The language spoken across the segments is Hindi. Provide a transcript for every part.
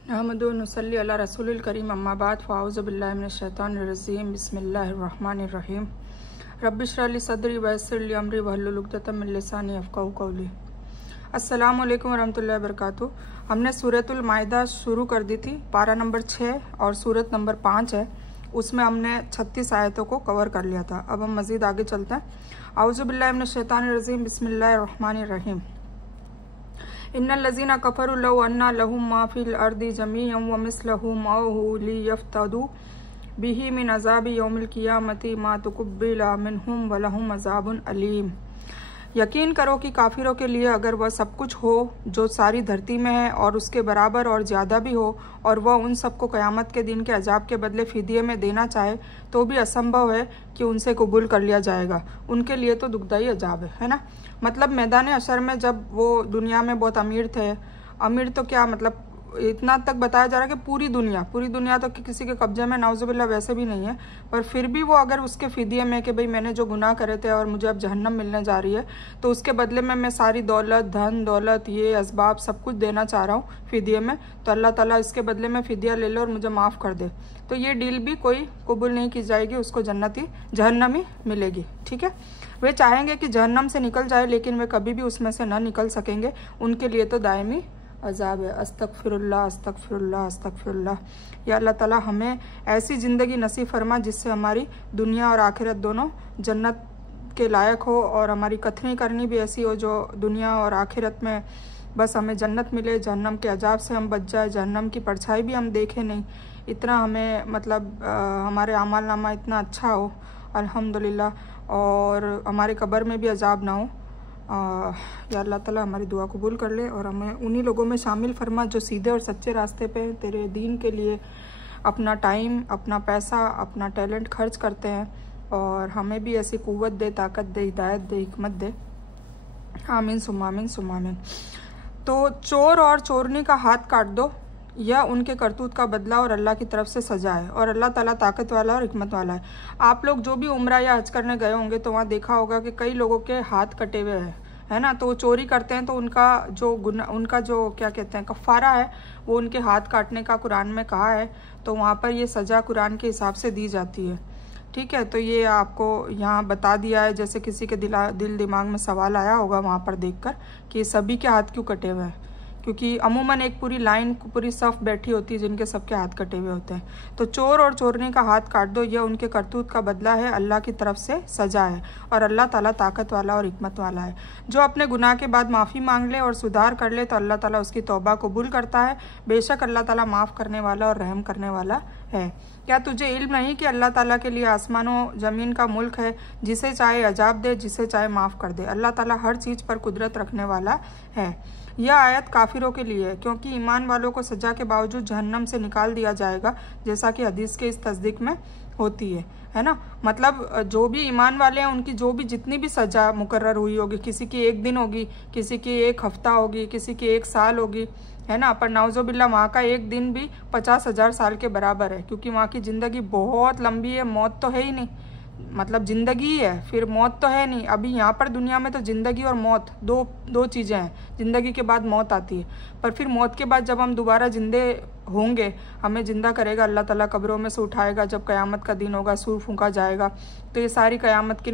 अहमदु नसल्ली अला रसूलिल करीम अम्मा बाद फ़ाऊज़ु बिल्लाहि मिनश शैतानिर रजीम बिस्मिल्लाहिर रहमानिर रहीम रब्बि इश्रह ली सदरी व यस्सिर ली अमरी वहलुल उक़दतम मिन लिसानी यफ़क़हू क़ौली। अस्सलामु अलैकुम वरहमतुल्लाहि वबरकातुहू। हमने सूरतुल माइदा शुरू कर दी थी, पारा नंबर 6 और सूरत नंबर 5 है, उसमें हमने 36 आयतों को कवर कर लिया था। अब हम मज़ीद आगे चलते हैं। आऊज़ु बिल्लाहि मिनश शैतानिर रजीम बिस्मिल्लाहिर रहमानिर रहीम इन्नल लज़ीना कफ़रू लौ अन्ना लहुम मा फ़िल अर्दि जमीअन व मिस्लहु मअहु लियफ़्तदू बिही मिन अज़ाबि यौमिल क़ियामति मा तुक़ब्बिला मिनहुम व लहुम अज़ाबुन अलीम। यकीन करो कि काफिरों के लिए अगर वह सब कुछ हो जो सारी धरती में है और उसके बराबर और ज़्यादा भी हो, और वह उन सबको क़यामत के दिन के अजाब के बदले फ़िदिये में देना चाहे तो भी असंभव है कि उनसे कबूल कर लिया जाएगा। उनके लिए तो दुखदाई अजाब है ना। मतलब मैदान अशर में जब वो दुनिया में बहुत अमीर थे, अमीर तो क्या मतलब इतना तक बताया जा रहा है कि पूरी दुनिया तो किसी के कब्जे में नाउज़ुबिल्लाह वैसे भी नहीं है, पर फिर भी वो अगर उसके फ़िदिये में कि भाई मैंने जो गुनाह करे थे और मुझे अब जहन्नम मिलने जा रही है तो उसके बदले में मैं सारी दौलत, धन दौलत, ये असबाब सब कुछ देना चाह रहा हूँ फ़िदिये में, तो अल्लाह ताला इसके बदले में फ़िदिया ले लो और मुझे माफ़ कर दे, तो ये डील भी कोई कबूल नहीं की जाएगी, उसको जहन्नमी मिलेगी। ठीक है, वे चाहेंगे कि जहन्नम से निकल जाए लेकिन वे कभी भी उसमें से ना निकल सकेंगे, उनके लिए तो दायमी अजाब है। अस्तगफिरुल्लाह अस्तगफिरुल्लाह अस्तगफिरुल्लाह। या अल्लाह ताला हमें ऐसी ज़िंदगी नसीब फरमा जिससे हमारी दुनिया और आखिरत दोनों जन्नत के लायक हो, और हमारी कथनी करनी भी ऐसी हो जो दुनिया और आखिरत में बस हमें जन्नत मिले, जहन्नम के अजाब से हम बच जाए, जहन्नम की परछाई भी हम देखें नहीं, इतना हमें मतलब हमारे आमाल नामा इतना अच्छा हो अल्हम्दुलिल्लाह, और हमारे कब्र में भी अजाब ना हो। या अल्लाह ताला हमारी दुआ कबूल कर ले और हमें उन्हीं लोगों में शामिल फरमा जो सीधे और सच्चे रास्ते पे तेरे दीन के लिए अपना टाइम, अपना पैसा, अपना टैलेंट खर्च करते हैं, और हमें भी ऐसी क़ुव्वत दे, ताकत दे, हिदायत दे, हिकमत दे। आमीन सुम्मा आमीन सुम्मा आमीन। तो चोर और चोरनी का हाथ काट दो, यह उनके करतूत का बदला और अल्लाह की तरफ से सजा है, और अल्लाह ताला ताकत वाला और हिकमत वाला है। आप लोग जो भी उम्रा या हज करने गए होंगे तो वहाँ देखा होगा कि कई लोगों के हाथ कटे हुए हैं, है ना। तो वो चोरी करते हैं तो उनका जो क्या कहते हैं कफ़ारा है वो उनके हाथ काटने का कुरान में कहा है, तो वहाँ पर ये सज़ा कुरान के हिसाब से दी जाती है। ठीक है, तो ये आपको यहाँ बता दिया है। जैसे किसी के दिल दिमाग में सवाल आया होगा वहाँ पर देखकर कि सभी के हाथ क्यों कटे हुए हैं, क्योंकि अमूमन एक पूरी लाइन, पूरी सफ़ बैठी होती है जिनके सबके हाथ कटे हुए होते हैं। तो चोर और चोरनी का हाथ काट दो, यह उनके करतूत का बदला है, अल्लाह की तरफ से सजा है, और अल्लाह ताला ताकत वाला और हिकमत वाला है। जो अपने गुनाह के बाद माफ़ी मांग ले और सुधार कर ले तो अल्लाह ताला उसकी तौबा कबूल करता है। बेशक अल्लाह ताला माफ़ करने वाला और रहम करने वाला है। क्या तुझे इल्म नहीं कि अल्लाह ताला के लिए आसमानों ज़मीन का मुल्क है, जिसे चाहे अजाब दे, जिसे चाहे माफ़ कर दे। अल्लाह ताला हर चीज़ पर कुदरत रखने वाला है। यह आयत काफिरों के लिए है, क्योंकि ईमान वालों को सजा के बावजूद जहन्नम से निकाल दिया जाएगा, जैसा कि हदीस के इस तस्दीक में होती है ना। मतलब जो भी ईमान वाले हैं उनकी जो भी जितनी भी सजा मुकर्रर हुई होगी, किसी की 1 दिन होगी, किसी की 1 हफ्ता होगी, किसी की 1 साल होगी, है ना, पर नाउज़ुबिल्लाह वहाँ का 1 दिन भी 50,000 साल के बराबर है, क्योंकि वहाँ की ज़िंदगी बहुत लंबी है। मौत तो है ही नहीं, मतलब ज़िंदगी ही है, फिर मौत तो है नहीं। अभी यहाँ पर दुनिया में तो ज़िंदगी और मौत दो चीज़ें हैं। ज़िंदगी के बाद मौत आती है, पर फिर मौत के बाद जब हम दोबारा जिंदे होंगे, हमें ज़िंदा करेगा अल्लाह ताला, कब्रों में से उठाएगा, जब क़यामत का दिन होगा, सूर फूंका जाएगा, तो ये सारी क़यामत की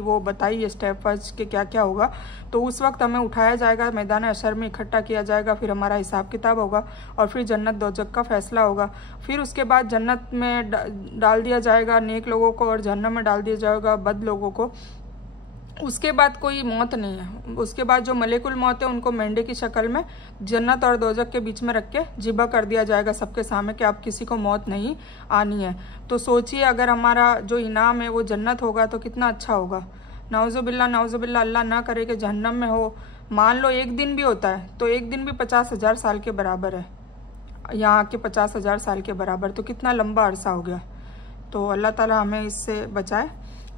वो बताई है स्टेप वाइज के क्या क्या होगा। तो उस वक्त हमें उठाया जाएगा, मैदान अशर में इकट्ठा किया जाएगा, फिर हमारा हिसाब किताब होगा, और फिर जन्नत दोज़ख का फ़ैसला होगा। फिर उसके बाद जन्नत में डाल दिया जाएगा नेक लोगों को, और जहन्नम में डाल दिया जाएगा बद लोगों को। उसके बाद कोई मौत नहीं है। उसके बाद जो मलेकुल मौत है उनको मेंढे की शक्ल में जन्नत और दोज़ख के बीच में रख के जिबा कर दिया जाएगा सबके सामने कि अब किसी को मौत नहीं आनी है। तो सोचिए अगर हमारा जो इनाम है वो जन्नत होगा तो कितना अच्छा होगा। नाउज़ुबिल्लाह अल्लाह ना करे कि जहन्नम में हो। मान लो 1 दिन भी होता है तो 1 दिन भी 50,000 साल के बराबर है, यहाँ के 50,000 साल के बराबर, तो कितना लंबा अरसा हो गया। तो अल्लाह ताला हमें इससे बचाए।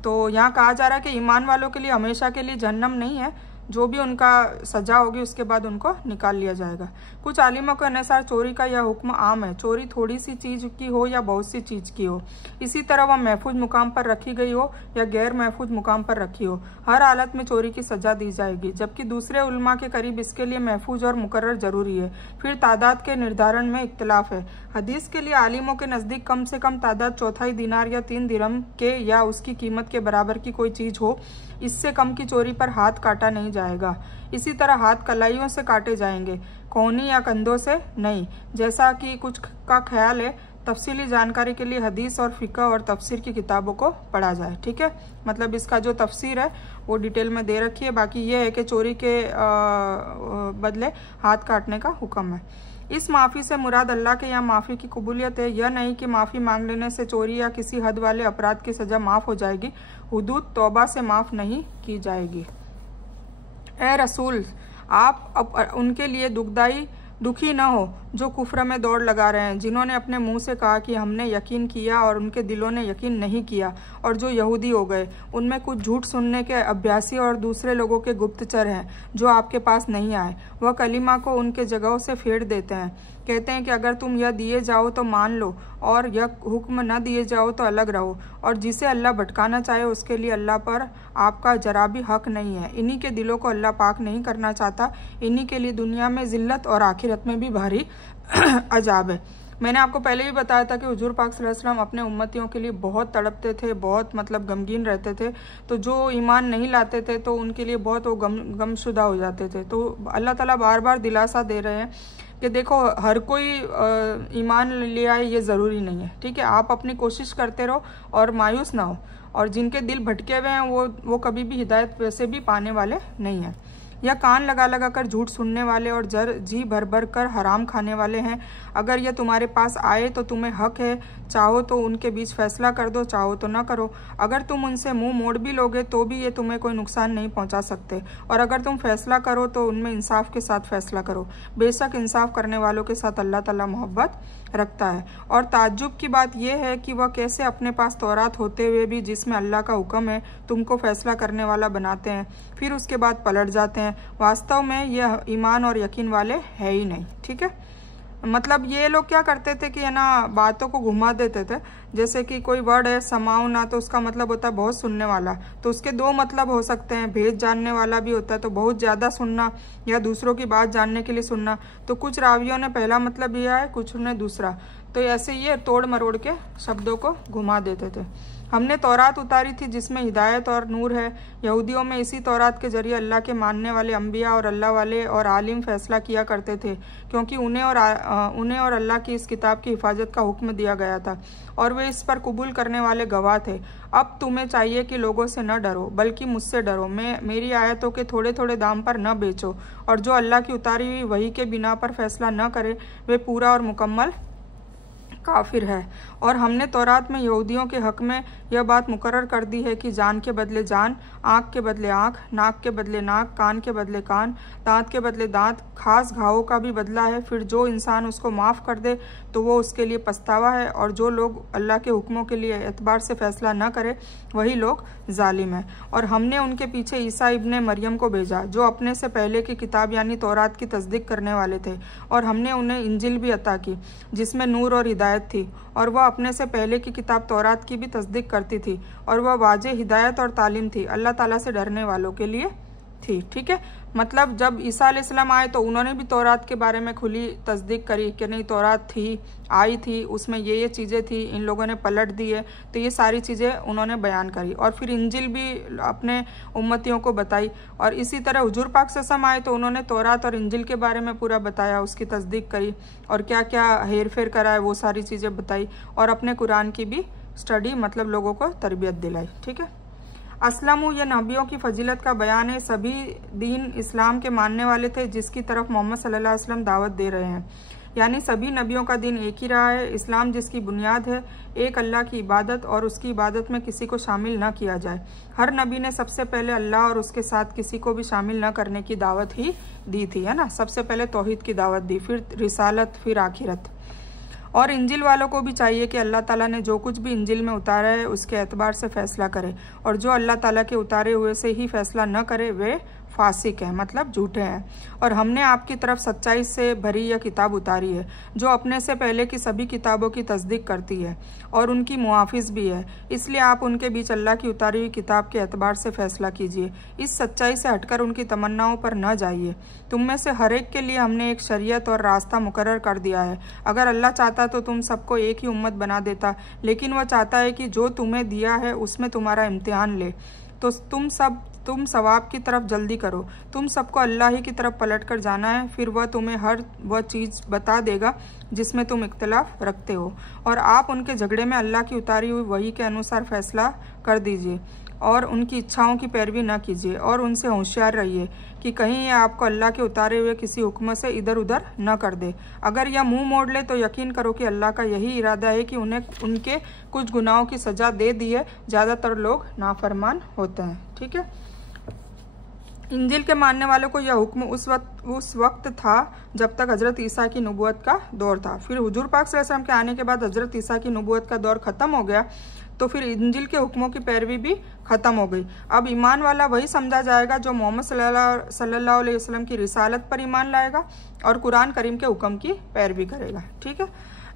तो यहाँ कहा जा रहा है कि ईमान वालों के लिए हमेशा के लिए जहन्नम नहीं है, जो भी उनका सजा होगी उसके बाद उनको निकाल लिया जाएगा। कुछ आलिमों के अनुसार चोरी का यह हुक्म आम है, चोरी थोड़ी सी चीज की हो या बहुत सी चीज की हो, इसी तरह वह महफूज मुकाम पर रखी गई हो या गैर महफूज मुकाम पर रखी हो, हर हालत में चोरी की सजा दी जाएगी। जबकि दूसरे उलमा के करीब इसके लिए महफूज और मुकर्रर जरूरी है। फिर तादाद के निर्धारण में इख्तिलाफ है। हदीस के लिए आलिमों के नज़दीक कम से कम तादाद 1/4 दिनार या 3 दिरहम के या उसकी कीमत के बराबर की कोई चीज हो, इससे कम की चोरी पर हाथ काटा नहीं जाएगा। इसी तरह हाथ कलाइयों से काटे जाएंगे, कोहनी या कंधों से नहीं, जैसा कि कुछ का ख्याल है। तफसीली जानकारी के लिए हदीस और फ़िक़्ह और तफसीर की किताबों को पढ़ा जाए। ठीक है, मतलब इसका जो तफसीर है वो डिटेल में दे रखी है। बाकी ये है कि चोरी के बदले हाथ काटने का हुक्म है। इस माफ़ी से मुराद अल्लाह के यहाँ माफ़ी की कबूलियत है, यह नहीं कि माफ़ी मांग लेने से चोरी या किसी हद वाले अपराध की सज़ा माफ़ हो जाएगी। हुदूद तौबा से माफ़ नहीं की जाएगी। ए रसूल, आप उनके लिए दुखी न हो जो कुफ्र में दौड़ लगा रहे हैं, जिन्होंने अपने मुंह से कहा कि हमने यकीन किया और उनके दिलों ने यकीन नहीं किया, और जो यहूदी हो गए। उनमें कुछ झूठ सुनने के अभ्यासी और दूसरे लोगों के गुप्तचर हैं जो आपके पास नहीं आए। वह कलीमा को उनके जगहों से फेर देते हैं, कहते हैं कि अगर तुम यह दिए जाओ तो मान लो और यह हुक्म न दिए जाओ तो अलग रहो, और जिसे अल्लाह भटकाना चाहे उसके लिए अल्लाह पर आपका जरा भी हक नहीं है। इन्हीं के दिलों को अल्लाह पाक नहीं करना चाहता, इन्हीं के लिए दुनिया में जिल्लत और आखिरत में भी भारी अजाब है। मैंने आपको पहले भी बताया था कि हुजूर पाक सल्लल्लाहु अलैहि वसल्लम अपने उम्मतियों के लिए बहुत तड़पते थे, बहुत मतलब गमगीन रहते थे। तो जो ईमान नहीं लाते थे तो उनके लिए बहुत वो गमशुदा हो जाते थे। तो अल्लाह ताला बार बार दिलासा दे रहे हैं कि देखो, हर कोई ईमान ले आए ये ज़रूरी नहीं है। ठीक है, आप अपनी कोशिश करते रहो और मायूस ना हो, और जिनके दिल भटके हुए हैं वो कभी भी हिदायत वैसे भी पाने वाले नहीं हैं। या कान लगा लगा कर झूठ सुनने वाले और जी भर भर कर हराम खाने वाले हैं। अगर यह तुम्हारे पास आए तो तुम्हें हक है, चाहो तो उनके बीच फैसला कर दो, चाहो तो न करो। अगर तुम उनसे मुंह मोड़ भी लोगे तो भी ये तुम्हें कोई नुकसान नहीं पहुंचा सकते, और अगर तुम फैसला करो तो उनमें इंसाफ के साथ फैसला करो। बेशक इंसाफ करने वालों के साथ अल्लाह ताला मोहब्बत रखता है। और ताज्जुब की बात यह है कि वह कैसे अपने पास तौरात होते हुए भी, जिसमें अल्लाह का हुक्म है, तुमको फैसला करने वाला बनाते हैं, फिर उसके बाद पलट जाते हैं। वास्तव में यह ईमान और यकीन वाले है ही नहीं। ठीक है, मतलब ये लोग क्या करते थे कि है ना, बातों को घुमा देते थे। जैसे कि कोई वर्ड है समाऊ ना, तो उसका मतलब होता है बहुत सुनने वाला। तो उसके दो मतलब हो सकते हैं, भेद जानने वाला भी होता है, तो बहुत ज़्यादा सुनना या दूसरों की बात जानने के लिए सुनना। तो कुछ रावियों ने पहला मतलब लिया है, कुछ ने दूसरा। तो ऐसे ये तोड़ मरोड़ के शब्दों को घुमा देते थे। हमने तौरात उतारी थी जिसमें हिदायत और नूर है। यहूदियों में इसी तौरात के जरिए अल्लाह के मानने वाले अम्बिया और अल्लाह वाले और आलिम फैसला किया करते थे, क्योंकि उन्हें और अल्लाह की इस किताब की हिफाजत का हुक्म दिया गया था, और वे इस पर कबूल करने वाले गवाह थे। अब तुम्हें चाहिए कि लोगों से न डरो, बल्कि मुझसे डरो। मेरी आयतों के थोड़े थोड़े दाम पर न बेचो, और जो अल्लाह की उतारी हुई वही के बिना पर फैसला न करे वे पूरा और मुकम्मल काफिर है। और हमने तौरात में यहूदियों के हक में यह बात मुकर्रर कर दी है कि जान के बदले जान, आँख के बदले आँख, नाक के बदले नाक, कान के बदले कान, दांत के बदले दांत, खास घावों का भी बदला है। फिर जो इंसान उसको माफ़ कर दे तो वो उसके लिए पछतावा है, और जो लोग अल्लाह के हुक्मों के लिए एतबार से फैसला न करे वही लोग जालिम हैं। और हमने उनके पीछे ईसा इब्ने मरियम को भेजा, जो अपने से पहले की किताब यानी तौरात की तस्दीक करने वाले थे, और हमने उन्हें इंजिल भी अता की जिसमें नूर और हिदायत थी, और वह अपने से पहले की किताब तौरात की भी तस्दीक करती थी, और वह वाजे हिदायत और तालीम थी, अल्लाह ताला से डरने वालों के लिए थी। ठीक है, मतलब जब ईसा अलैहिस्सलाम आए तो उन्होंने भी तौरात के बारे में खुली तस्दीक करी कि नहीं, तौरात थी, आई थी, उसमें ये चीज़ें थी, इन लोगों ने पलट दी है, तो ये सारी चीज़ें उन्होंने बयान करी। और फिर इंजिल भी अपने उम्मतियों को बताई। और इसी तरह हुजूर पाक सल्लल्लाहु अलैहि वसल्लम आए तो उन्होंने तौरात और इंजिल के बारे में पूरा बताया, उसकी तस्दीक करी, और क्या क्या हेर फेर करा है वो सारी चीज़ें बताई, और अपने कुरान की भी स्टडी मतलब लोगों को तरबियत दिलाई। ठीक है, असलमु ये नबियों की फजीलत का बयान है। सभी दीन इस्लाम के मानने वाले थे जिसकी तरफ मोहम्मद सल्लल्लाहु अलैहि वसल्लम दावत दे रहे हैं, यानी सभी नबियों का दिन एक ही रहा है। इस्लाम जिसकी बुनियाद है एक अल्लाह की इबादत, और उसकी इबादत में किसी को शामिल न किया जाए। हर नबी ने सबसे पहले अल्लाह और उसके साथ किसी को भी शामिल न करने की दावत ही दी थी, है ना। सबसे पहले तौहीद की दावत दी, फिर रिसालत, फिर आखिरत। और इंजिल वालों को भी चाहिए कि अल्लाह ताला ने जो कुछ भी इंजिल में उतारा है उसके एतबार से फैसला करे, और जो अल्लाह ताला के उतारे हुए से ही फैसला न करे वे फासिक हैं, मतलब झूठे हैं, और हमने आपकी तरफ सच्चाई से भरी यह किताब उतारी है जो अपने से पहले की सभी किताबों की तस्दीक करती है और उनकी मुआफिज भी है। इसलिए आप उनके बीच अल्लाह की उतारी हुई किताब के एतबार से फैसला कीजिए। इस सच्चाई से हटकर उनकी तमन्नाओं पर न जाइए। तुम में से हर एक के लिए हमने एक शरीयत और रास्ता मुकर्रर कर दिया है। अगर अल्लाह चाहता तो तुम सबको एक ही उम्मत बना देता, लेकिन वह चाहता है कि जो तुम्हें दिया है उसमें तुम्हारा इम्तिहान ले। तो तुम सवाब की तरफ जल्दी करो। तुम सबको अल्लाह ही की तरफ पलट कर जाना है, फिर वह तुम्हें हर वह चीज़ बता देगा जिसमें तुम इख्तिलाफ रखते हो, और आप उनके झगड़े में अल्लाह की उतारी हुई वही के अनुसार फैसला कर दीजिए और उनकी इच्छाओं की पैरवी न कीजिए, और उनसे होशियार रहिए कि कहीं ये आपको अल्लाह के उतारे हुए किसी हुक्म से इधर उधर न कर दे। अगर यह मुंह मोड़ ले तो यकीन करो कि अल्लाह का यही इरादा है कि उन्हें उनके कुछ गुनाहों की सज़ा दे दी है। ज़्यादातर लोग नाफरमान होते हैं। ठीक है। इंजिल के मानने वालों को यह हुक्म उस वक्त था जब तक हज़रत ईसा की नबूवत का दौर था। फिर हुजूर पाक सल्लल्लाहु अलैहि वसल्लम के आने के बाद हज़रत ईसा की नबूवत का दौर ख़त्म हो गया, तो फिर इंजिल के हुक्मों की पैरवी भी ख़त्म हो गई। अब ईमान वाला वही समझा जाएगा जो मोहम्मद सल्लल्लाहु अलैहि वसल्लम की रिसालत पर ईमान लाएगा और कुरान करीम के हुक्म की पैरवी करेगा। ठीक है।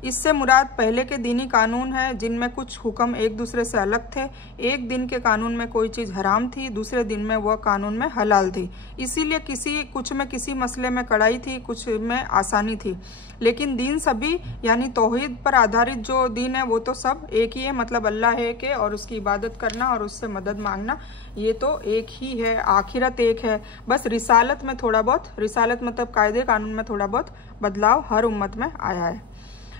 इससे मुराद पहले के दीनी कानून है जिनमें कुछ हुक्म एक दूसरे से अलग थे। एक दिन के कानून में कोई चीज़ हराम थी, दूसरे दिन में वह कानून में हलाल थी। इसीलिए किसी मसले में कड़ाई थी, कुछ में आसानी थी, लेकिन दीन सभी यानी तौहीद पर आधारित जो दीन है वो तो सब एक ही है। मतलब अल्लाह है के और उसकी इबादत करना और उससे मदद मांगना, ये तो एक ही है। आखिरत एक है, बस रिसालत में थोड़ा बहुत, रिसालत मतलब कायदे कानून में थोड़ा बहुत बदलाव हर उम्मत में आया है।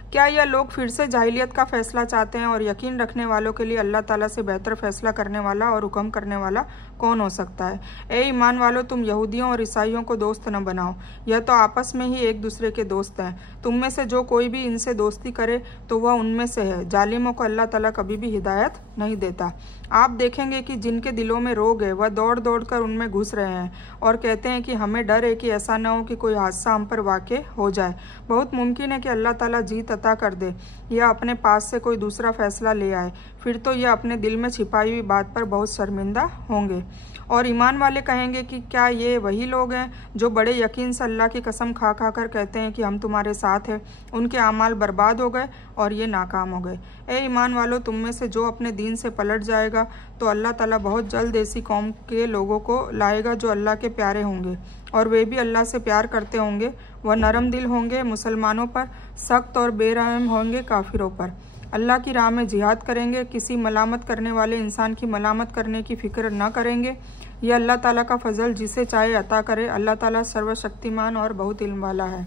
क्या यह लोग फिर से जाहिलियत का फैसला चाहते हैं? और यकीन रखने वालों के लिए अल्लाह ताला से बेहतर फैसला करने वाला और हुक्म करने वाला कौन हो सकता है? ए ईमान वालों, तुम यहूदियों और ईसाइयों को दोस्त न बनाओ, यह तो आपस में ही एक दूसरे के दोस्त हैं। तुम में से जो कोई भी इनसे दोस्ती करे तो वह उनमें से है। जालिमों को अल्लाह ताला कभी भी हिदायत नहीं देता। आप देखेंगे कि जिनके दिलों में रोग है वह दौड़ दौड़ कर उनमें घुस रहे हैं और कहते हैं कि हमें डर है कि ऐसा न हो कि कोई हादसा हम पर वाक़ हो जाए। बहुत मुमकिन है कि अल्लाह ताला जीत अता कर दे या अपने पास से कोई दूसरा फैसला ले आए, फिर तो यह अपने दिल में छिपाई हुई बात पर बहुत शर्मिंदा होंगे। और ईमान वाले कहेंगे कि क्या ये वही लोग हैं जो बड़े यकीन से अल्लाह की कसम खा खा कर कहते हैं कि हम तुम्हारे साथ हैं। उनके अमाल बर्बाद हो गए और ये नाकाम हो गए। ए ईमान वालों, तुम में से जो अपने दीन से पलट जाएगा तो अल्लाह ताला बहुत जल्द ऐसी कौम के लोगों को लाएगा जो अल्लाह के प्यारे होंगे और वे भी अल्लाह से प्यार करते होंगे। वह नरम दिल होंगे मुसलमानों पर, सख्त और बेरहम होंगे काफिरों पर। अल्लाह की राह में जिहाद करेंगे, किसी मलामत करने वाले इंसान की मलामत करने की फिक्र न करेंगे। यह अल्लाह ताला का फजल जिसे चाहे अता करे। अल्लाह ताला सर्वशक्तिमान और बहुत इल्म वाला है।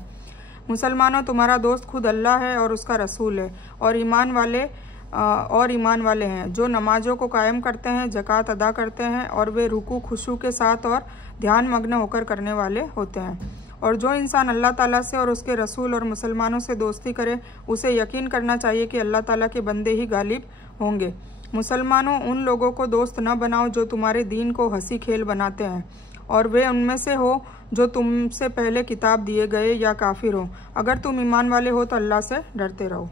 मुसलमानों, तुम्हारा दोस्त खुद अल्लाह है और उसका रसूल है, और ईमान वाले हैं जो नमाजों को कायम करते हैं, ज़कात अदा करते हैं और वे रुकू खुशू के साथ और ध्यान मग्न होकर करने वाले होते हैं। और जो इंसान अल्लाह ताला से और उसके रसूल और मुसलमानों से दोस्ती करे उसे यकीन करना चाहिए कि अल्लाह ताला के बंदे ही गालिब होंगे। मुसलमानों, उन लोगों को दोस्त न बनाओ जो तुम्हारे दीन को हंसी खेल बनाते हैं, और वे उनमें से हो जो तुमसे पहले किताब दिए गए या काफिर हो। अगर तुम ईमान वाले हो तो अल्लाह से डरते रहो।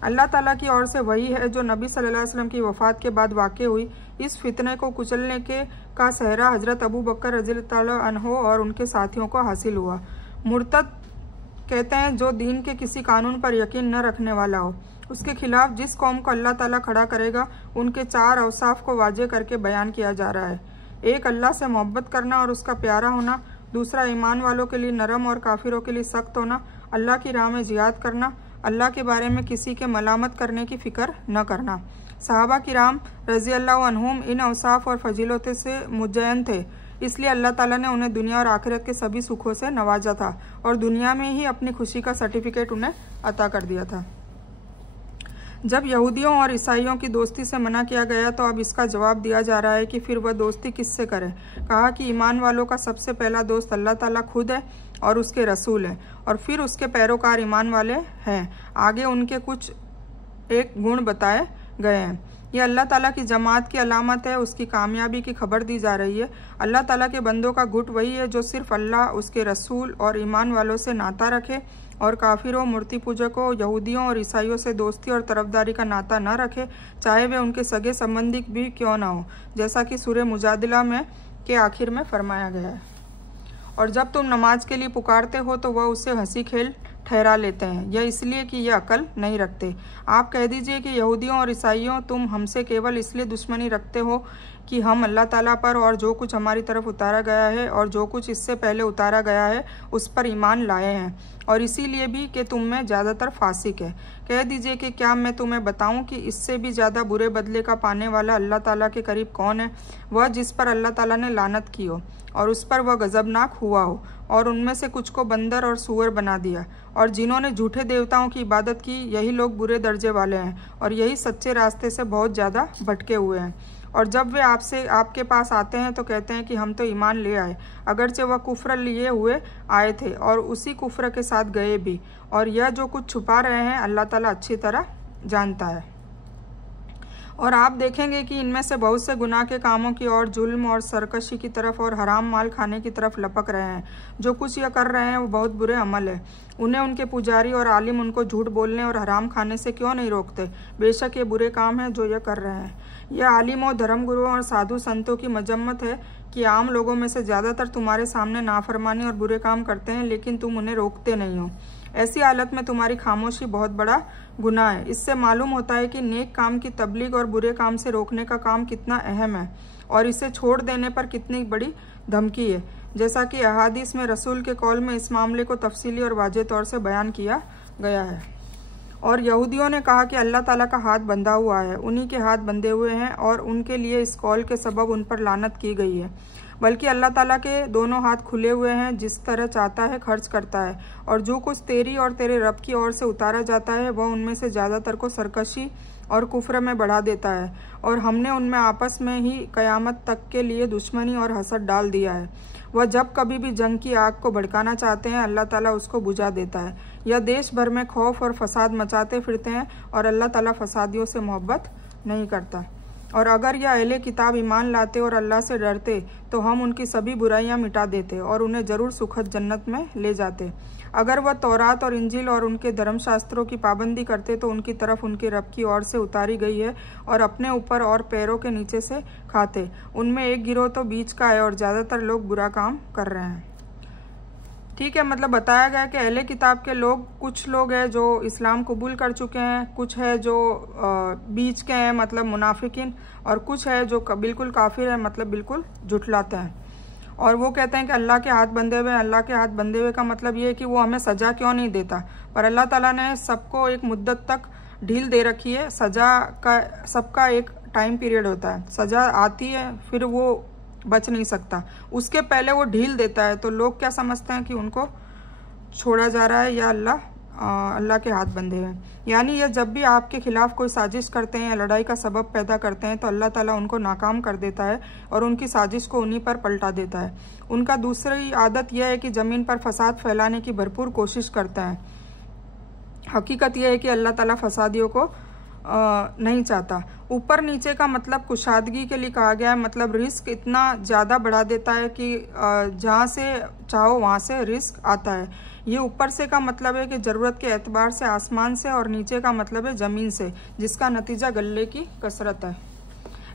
अल्लाह ताला की ओर से वही है जो नबी सल्लल्लाहु अलैहि वसल्लम की वफ़ात के बाद वाक़ हुई। इस फितने को कुचलने का सहरा हज़रत अबू बकर रज़ियल्लाहु अन्हु और उनके साथियों को हासिल हुआ। मुर्तद कहते हैं जो दीन के किसी कानून पर यकीन न रखने वाला हो। उसके खिलाफ जिस कौम को अल्लाह ताला खड़ा करेगा उनके 4 अवसाफ को वाजे करके बयान किया जा रहा है। एक, अल्लाह से मोहब्बत करना और उसका प्यारा होना। दूसरा, ईमान वालों के लिए नरम और काफिरों के लिए सख्त होना। अल्लाह की राह में जिहाद करना। अल्लाह के बारे में किसी के मलामत करने की फ़िक्र न करना। सहाबा किराम रज़ियल्लाहु अन्हुम इन अवसाफ और फजीलतों से मुज़य्यन थे, इसलिए अल्लाह ताला ने उन्हें दुनिया और आखिरत के सभी सुखों से नवाजा था और दुनिया में ही अपनी खुशी का सर्टिफिकेट उन्हें अता कर दिया था। जब यहूदियों और ईसाइयों की दोस्ती से मना किया गया तो अब इसका जवाब दिया जा रहा है कि फिर वह दोस्ती किससे करें। कहा कि ईमान वालों का सबसे पहला दोस्त अल्लाह ताला खुद है और उसके रसूल हैं, और फिर उसके पैरोकार ईमान वाले हैं। आगे उनके कुछ एक गुण बताए गए हैं। यह अल्लाह ताला की जमात की अलामत है, उसकी कामयाबी की खबर दी जा रही है। अल्लाह ताला के बंदों का गुट वही है जो सिर्फ अल्लाह, उसके रसूल और ईमान वालों से नाता रखे और काफिरों, मूर्ति पूजकों, यहूदियों और ईसाइयों से दोस्ती और तरफदारी का नाता न रखे, चाहे वे उनके सगे संबंधी भी क्यों न हो, जैसा कि सूरह मुजादिला में के आखिर में फरमाया गया है। और जब तुम नमाज के लिए पुकारते हो तो वह उसे हंसी खेल ठहरा लेते हैं, यह इसलिए कि ये अकल नहीं रखते। आप कह दीजिए कि यहूदियों और ईसाइयों, तुम हमसे केवल इसलिए दुश्मनी रखते हो कि हम अल्लाह ताला पर और जो कुछ हमारी तरफ उतारा गया है और जो कुछ इससे पहले उतारा गया है उस पर ईमान लाए हैं, और इसीलिए भी कि तुम में ज़्यादातर फासिक है। कह दीजिए कि क्या मैं तुम्हें बताऊं कि इससे भी ज़्यादा बुरे बदले का पाने वाला अल्लाह ताला के करीब कौन है? वह जिस पर अल्लाह ताला ने लानत की हो और उस पर वह गज़बनाक हुआ हो और उनमें से कुछ को बंदर और सूअर बना दिया, और जिन्होंने झूठे देवताओं की इबादत की, यही लोग बुरे दर्जे वाले हैं और यही सच्चे रास्ते से बहुत ज़्यादा भटके हुए हैं। और जब वे आपके पास आते हैं तो कहते हैं कि हम तो ईमान ले आए, अगरचे वह कुफ्र लिए हुए आए थे और उसी कुफ्र के साथ गए भी, और यह जो कुछ छुपा रहे हैं अल्लाह ताला अच्छी तरह जानता है। और आप देखेंगे कि इनमें से बहुत से गुनाह के कामों की और जुल्म और सरकशी की तरफ और हराम माल खाने की तरफ लपक रहे हैं। जो कुछ यह कर रहे हैं वो बहुत बुरे अमल है। उन्हें उनके पुजारी और आलिम उनको झूठ बोलने और हराम खाने से क्यों नहीं रोकते? बेशक ये बुरे काम हैं जो यह कर रहे हैं। यह आलिमों, धर्मगुरुओं और साधु संतों की मजम्मत है कि आम लोगों में से ज़्यादातर तुम्हारे सामने नाफरमानी और बुरे काम करते हैं, लेकिन तुम उन्हें रोकते नहीं हो। ऐसी हालत में तुम्हारी खामोशी बहुत बड़ा गुनाह है। इससे मालूम होता है कि नेक काम की तबलीग और बुरे काम से रोकने का काम कितना अहम है और इसे छोड़ देने पर कितनी बड़ी धमकी है। जैसा कि अहादीस में रसूल के कौल में इस मामले को तफसीली और वाज़ेह तौर से बयान किया गया है। और यहूदियों ने कहा कि अल्लाह ताला का हाथ बंधा हुआ है, उन्हीं के हाथ बंधे हुए हैं और उनके लिए इस कौल के सबब उन पर लानत की गई है। बल्कि अल्लाह ताला के दोनों हाथ खुले हुए हैं, जिस तरह चाहता है खर्च करता है, और जो कुछ तेरी और तेरे रब की ओर से उतारा जाता है वह उनमें से ज़्यादातर को सरकशी और कुफ्र में बढ़ा देता है, और हमने उनमें आपस में ही क़यामत तक के लिए दुश्मनी और हसद डाल दिया है। वह जब कभी भी जंग की आग को भड़काना चाहते हैं अल्लाह ताला उसको बुझा देता है। यह देश भर में खौफ और फसाद मचाते फिरते हैं और अल्लाह ताला फसादियों से मोहब्बत नहीं करता। और अगर यह अहले किताब ईमान लाते और अल्लाह से डरते तो हम उनकी सभी बुराइयां मिटा देते और उन्हें ज़रूर सुखद जन्नत में ले जाते। अगर वह तौरात और इंजील और उनके धर्मशास्त्रों की पाबंदी करते तो उनकी तरफ उनके रब की ओर से उतारी गई है और अपने ऊपर और पैरों के नीचे से खाते। उनमें एक गिरोह तो बीच का है और ज़्यादातर लोग बुरा काम कर रहे हैं। ठीक है, मतलब बताया गया कि अहले किताब के लोग, कुछ लोग हैं जो इस्लाम कबूल कर चुके हैं, कुछ है जो बीच के हैं मतलब मुनाफिकीन, और कुछ है जो बिल्कुल काफिर है मतलब बिल्कुल झुठलाते हैं। और वो कहते हैं कि अल्लाह के हाथ बंधे हुए हैं। अल्लाह के हाथ बंधे हुए का मतलब ये है कि वो हमें सज़ा क्यों नहीं देता, पर अल्लाह ताला ने सबको एक मुद्दत तक ढील दे रखी है। सज़ा का सबका एक टाइम पीरियड होता है, सज़ा आती है फिर वो बच नहीं सकता, उसके पहले वो ढील देता है। तो लोग क्या समझते हैं कि उनको छोड़ा जा रहा है या अल्लाह के हाथ बंधे हैं। यानी ये जब भी आपके खिलाफ कोई साजिश करते हैं या लड़ाई का सबब पैदा करते हैं तो अल्लाह ताला उनको नाकाम कर देता है और उनकी साजिश को उन्हीं पर पलटा देता है। उनका दूसरी आदत यह है कि ज़मीन पर फसाद फैलाने की भरपूर कोशिश करते हैं। हकीकत यह है कि अल्लाह ताला फसादियों को नहीं चाहता। ऊपर नीचे का मतलब कुशादगी के लिए कहा गया है, मतलब रिस्क इतना ज़्यादा बढ़ा देता है कि जहाँ से चाहो वहाँ से रिस्क आता है। ये ऊपर से का मतलब है कि ज़रूरत के एतबार से आसमान से, और नीचे का मतलब है ज़मीन से, जिसका नतीजा गल्ले की कसरत है।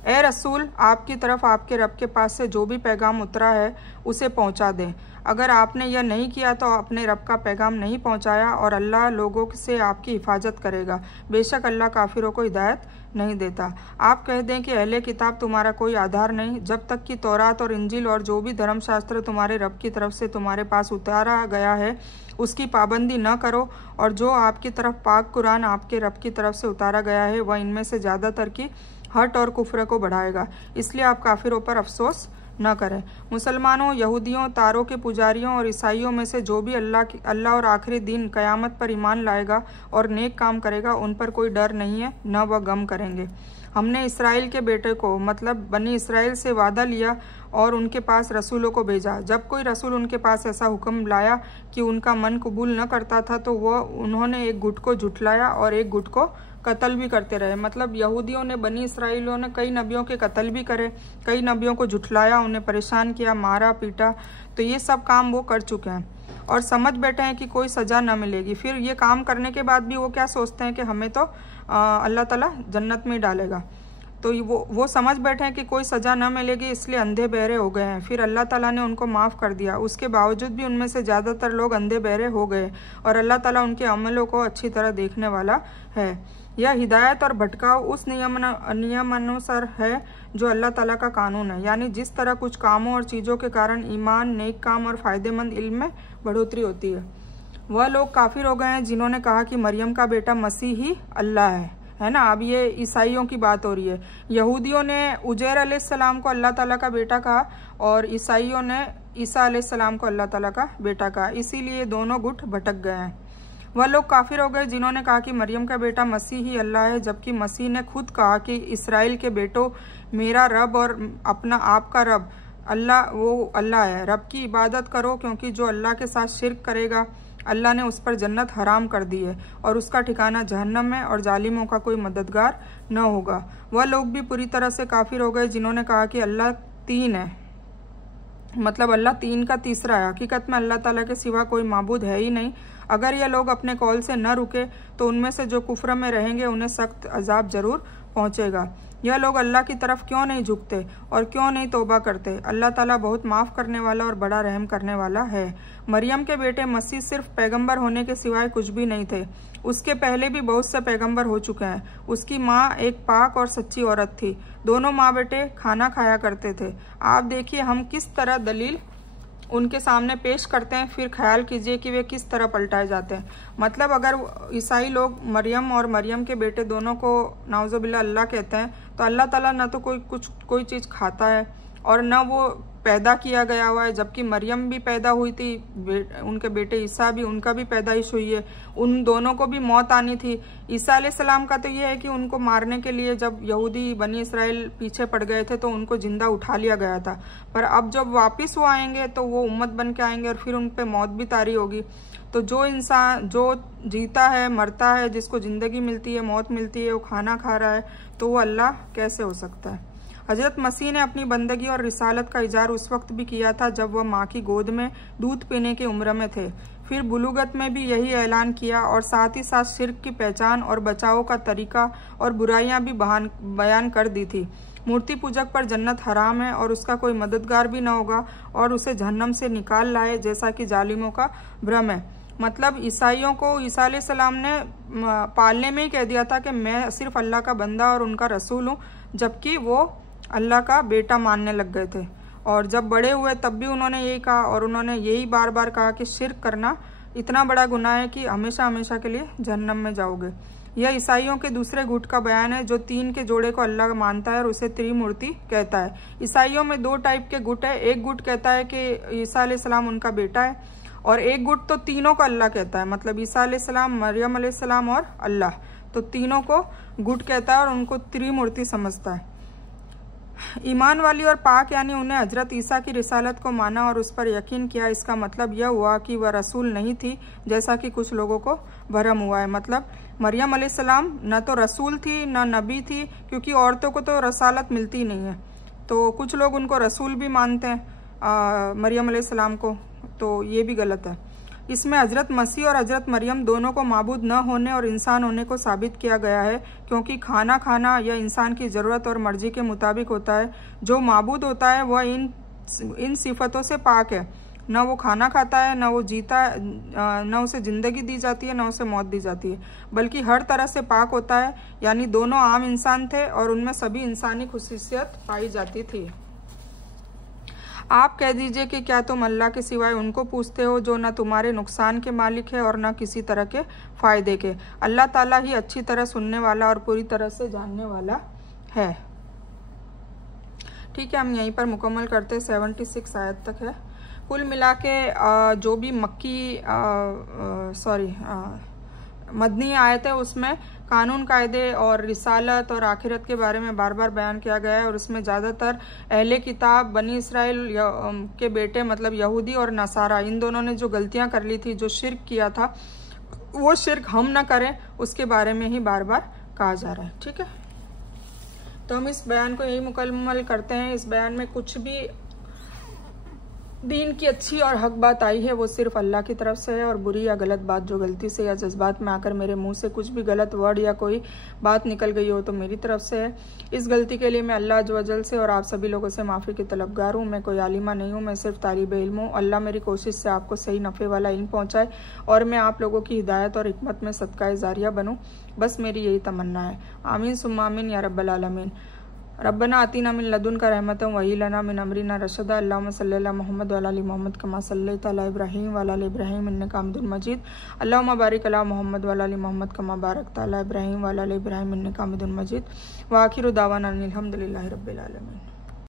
ए रसूल, आपकी तरफ आपके रब के पास से जो भी पैगाम उतरा है उसे पहुँचा दें। अगर आपने यह नहीं किया तो अपने रब का पैगाम नहीं पहुँचाया और अल्लाह लोगों से आपकी हिफाजत करेगा। बेशक अल्लाह काफिरों को हिदायत नहीं देता। आप कह दें कि अहले किताब तुम्हारा कोई आधार नहीं, जब तक कि तौरात और इंजील और जो भी धर्मशास्त्र तुम्हारे रब की तरफ से तुम्हारे पास उतारा गया है उसकी पाबंदी न करो, और जो आपकी तरफ पाक कुरान आपके रब की तरफ से उतारा गया है वह इनमें से ज़्यादातर की हट और कुफ्र को बढ़ाएगा। इसलिए आप काफिरों पर अफसोस न करें। मुसलमानों, यहूदियों, तारों के पुजारियों और ईसाइयों में से जो भी अल्लाह और आखिरी दिन क़यामत पर ईमान लाएगा और नेक काम करेगा उन पर कोई डर नहीं है, न वह गम करेंगे। हमने इसराइल के बेटे को मतलब बनी इसराइल से वादा लिया और उनके पास रसूलों को भेजा। जब कोई रसूल उनके पास ऐसा हुक्म लाया कि उनका मन कबूल न करता था तो उन्होंने एक गुट को झुठलाया और एक गुट को कत्ल भी करते रहे। मतलब यहूदियों ने, बनी इसराइलियों ने कई नबियों के कत्ल भी करे, कई नबियों को झुठलाया, उन्हें परेशान किया, मारा पीटा। तो ये सब काम वो कर चुके हैं और समझ बैठे हैं कि कोई सज़ा न मिलेगी। फिर ये काम करने के बाद भी वो क्या सोचते हैं कि हमें तो अल्लाह ताला जन्नत में डालेगा। तो वो समझ बैठे हैं कि कोई सज़ा न मिलेगी, इसलिए अंधे बहरे हो गए हैं। फिर अल्लाह ताला ने उनको माफ़ कर दिया। उसके बावजूद भी उनमें से ज़्यादातर लोग अंधे बहरे हो गए और अल्लाह ताला उनके अमलों को अच्छी तरह देखने वाला है। यह हिदायत और भटकाव उस नियमानुसार है जो अल्लाह ताला का कानून है, यानी जिस तरह कुछ कामों और चीज़ों के कारण ईमान, नेक काम और फ़ायदेमंद इल्म में बढ़ोतरी होती है। वह लोग काफिर हो गए हैं जिन्होंने कहा कि मरियम का बेटा मसीह ही अल्लाह है ना। अब ये ईसाइयों की बात हो रही है। यहूदियों ने उजैर अलैहिस्सलाम को अल्लाह ताला का बेटा कहा और ईसाइयों ने ईसा अलैहिस्सलाम को अल्लाह ताला का बेटा कहा, इसीलिए दोनों गुट भटक गए हैं। वह लोग काफिर हो गए जिन्होंने कहा कि मरियम का बेटा मसीह ही अल्लाह है, जबकि मसीह ने खुद कहा कि इसराइल के बेटों, मेरा रब और अपना आपका रब अल्लाह वो अल्लाह है। रब की इबादत करो, क्योंकि जो अल्लाह के साथ शिर्क करेगा अल्लाह ने उस पर जन्नत हराम कर दी है और उसका ठिकाना जहन्नम है और जालिमों का कोई मददगार न होगा। वह लोग भी पूरी तरह से काफिर हो गए जिन्होंने कहा कि अल्लाह तीन है, मतलब अल्लाह तीन का तीसरा है। हकीकत में अल्लाह ताला के सिवा कोई माबूद है ही नहीं। अगर ये लोग अपने कौल से न रुके तो उनमें से जो कुफ्र में रहेंगे उन्हें सख्त अजाब जरूर पहुंचेगा। यह लोग अल्लाह की तरफ क्यों नहीं झुकते और क्यों नहीं तौबा करते? अल्लाह ताला बहुत माफ़ करने वाला और बड़ा रहम करने वाला है। मरियम के बेटे मसीह सिर्फ पैगंबर होने के सिवाय कुछ भी नहीं थे। उसके पहले भी बहुत से पैगंबर हो चुके हैं। उसकी माँ एक पाक और सच्ची औरत थी। दोनों माँ बेटे खाना खाया करते थे। आप देखिए हम किस तरह दलील उनके सामने पेश करते हैं, फिर ख्याल कीजिए कि वे किस तरह पलटाए जाते हैं। मतलब अगर ईसाई लोग मरियम और मरियम के बेटे दोनों को नाउज़ुबिल्लाह अल्लाह कहते हैं, तो अल्लाह ताला न तो कोई चीज़ खाता है और न वो पैदा किया गया हुआ है, जबकि मरियम भी पैदा हुई थी, उनके बेटे ईसा भी, उनका भी पैदाइश हुई है, उन दोनों को भी मौत आनी थी। ईसा अलैहिस्सलाम का तो ये है कि उनको मारने के लिए जब यहूदी बनी इसराइल पीछे पड़ गए थे तो उनको जिंदा उठा लिया गया था, पर अब जब वापस वो आएंगे तो वो उम्मत बन के आएंगे और फिर उन पर मौत भी तारी होगी। तो जो इंसान जो जीता है, मरता है, जिसको ज़िंदगी मिलती है, मौत मिलती है, वो खाना खा रहा है, तो वो अल्लाह कैसे हो सकता है? हजरत मसीह ने अपनी बंदगी और रिसालत का इजहार उस वक्त भी किया था जब वह माँ की गोद में दूध पीने की उम्र में थे। फिर बुलूगत में भी यही ऐलान किया और साथ ही साथ शिर्क की पहचान और बचाव का तरीका और बुराइयां भी बयान कर दी थी। मूर्ति पूजक पर जन्नत हराम है और उसका कोई मददगार भी न होगा और उसे जहन्नम से निकाल लाए, जैसा कि जालिमों का भ्रम है। मतलब ईसाइयों को ईसा अलैहिस्सलाम ने पालने में ही कह दिया था कि मैं सिर्फ अल्लाह का बंदा और उनका रसूल हूँ, जबकि वो अल्लाह का बेटा मानने लग गए थे। और जब बड़े हुए तब भी उन्होंने यही कहा और उन्होंने यही बार बार कहा कि शिर्क करना इतना बड़ा गुनाह है कि हमेशा हमेशा के लिए जहन्नम में जाओगे। यह ईसाइयों के दूसरे गुट का बयान है जो तीन के जोड़े को अल्लाह मानता है और उसे त्रिमूर्ति कहता है। ईसाइयों में दो टाइप के गुट है। एक गुट कहता है कि ईसा अलैहिस्सलाम उनका बेटा है और एक गुट तो तीनों को अल्लाह कहता है, मतलब ईसा अलैहिस्सलाम, मरियम अलैहिस्सलाम और अल्लाह, तो तीनों को गुट कहता है और उनको त्रिमूर्ति समझता है। ईमान वाली और पाक यानी उन्हें हजरत ईसा की रिसालत को माना और उस पर यकीन किया। इसका मतलब यह हुआ कि वह रसूल नहीं थी, जैसा कि कुछ लोगों को भ्रम हुआ है। मतलब मरियम अलैहिस्सलाम न तो रसूल थी न नबी थी, क्योंकि औरतों को तो रसालत मिलती ही नहीं है। तो कुछ लोग उनको रसूल भी मानते हैं मरियम अलैहिस्सलाम को, तो ये भी गलत है। इसमें हजरत मसीह और हजरत मरियम दोनों को माबूद न होने और इंसान होने को साबित किया गया है, क्योंकि खाना खाना यह इंसान की ज़रूरत और मर्जी के मुताबिक होता है। जो माबूद होता है वह इन सिफतों से पाक है। न वो खाना खाता है, न वो जीता, न उसे ज़िंदगी दी जाती है, न उसे मौत दी जाती है, बल्कि हर तरह से पाक होता है। यानी दोनों आम इंसान थे और उनमें सभी इंसानी खुसूसियत पाई जाती थी। आप कह दीजिए कि क्या तुम अल्लाह के सिवाय उनको पूछते हो जो न तुम्हारे नुकसान के मालिक है और न किसी तरह के फ़ायदे के? अल्लाह ताला ही अच्छी तरह सुनने वाला और पूरी तरह से जानने वाला है। ठीक है, हम यहीं पर मुकम्मल करते हैं। 76 आयत तक है। कुल मिला के जो भी मदनी आयत है उसमें कानून कायदे और रिसालत और आखिरत के बारे में बार बार बयान किया गया है और उसमें ज़्यादातर अहले किताब बनी इसराइल के बेटे मतलब यहूदी और नसारा, इन दोनों ने जो गलतियां कर ली थी, जो शिर्क किया था, वो शिर्क हम ना करें उसके बारे में ही बार बार कहा जा रहा है। ठीक है, तो हम इस बयान को यही मुकम्मल करते हैं। इस बयान में कुछ भी दीन की अच्छी और हक बात आई है वो सिर्फ अल्लाह की तरफ से है, और बुरी या गलत बात जो गलती से या जज्बात में आकर मेरे मुंह से कुछ भी गलत वर्ड या कोई बात निकल गई हो तो मेरी तरफ से है। इस गलती के लिए मैं अल्लाह अज़्ज़ वजल से और आप सभी लोगों से माफ़ी की तलबगार हूँ। मैं कोई आलिमा नहीं हूँ, मैं सिर्फ तालिब इल्म हूँ। अल्लाह मेरी कोशिश से आपको सही नफ़े वाला इल्म पहुँचाए और मैं आप लोगों की हिदायत और हिकमत में सदका जारिया बनूँ, बस मेरी यही तमन्ना है। आमीन सुम्मा आमीन या रब्बल आलमीन। रब्बना आतीना मिन लदुनका रहमतन वही लना मिन अमरिना रशदा। अल्लाहुम्मा सल्ली अला मोहम्मद व अला आलि मोहम्मद कमा सल्लैता अला इब्राहीम व अला आलि इब्राहीम इन्नका हमीदुम मजीद। अल्लाहुम्मा बारिक अला मोहम्मद व अला आलि मोहम्मद कमा बारकता अला इब्राहीम व अला आलि इब्राहीम इन्नका हमीदुम मजीद। व आखिरु दावाना अनिल हम्दुलिल्लाहि रब्बिल आलमीन।